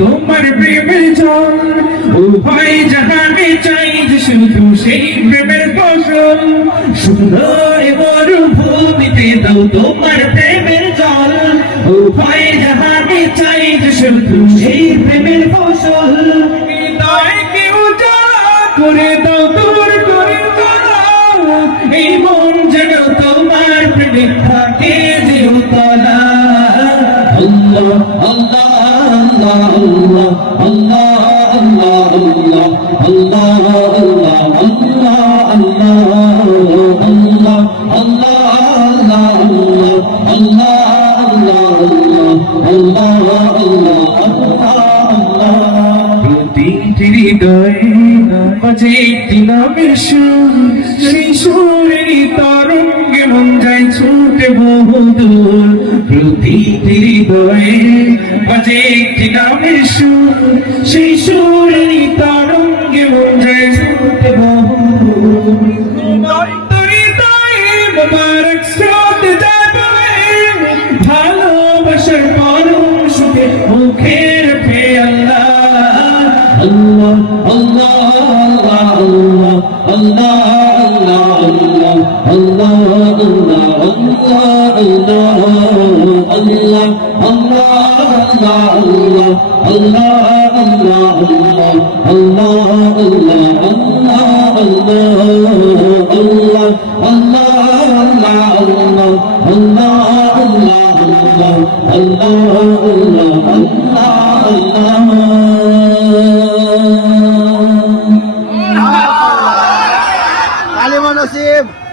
তোমার প্রেমের জল, উভয় জাহানে চাই যে শুধু সেই প্রেমের ফসল। সুন্দর মরুভূমিতে তো তোমার প্রেমের জল, উভয় জাহানে চাই যে শুধু সেই প্রেমের ফসল। হৃদয়কে উজাড় করে দাও, দূর করে দাও। এই মন যেন তোমার প্রেমে থাকে প্রতিটি হৃদয়ে মাঝে একটি নামের সুর, সেই সুরেরই তরঙ্গে মন যায় ছুটে বহুদূর। প্রতিটি হৃদয়ে মাঝে একটি নামের সুর, সেই সুরেরই তরঙ্গে মন যায় Allah, સાહેબ.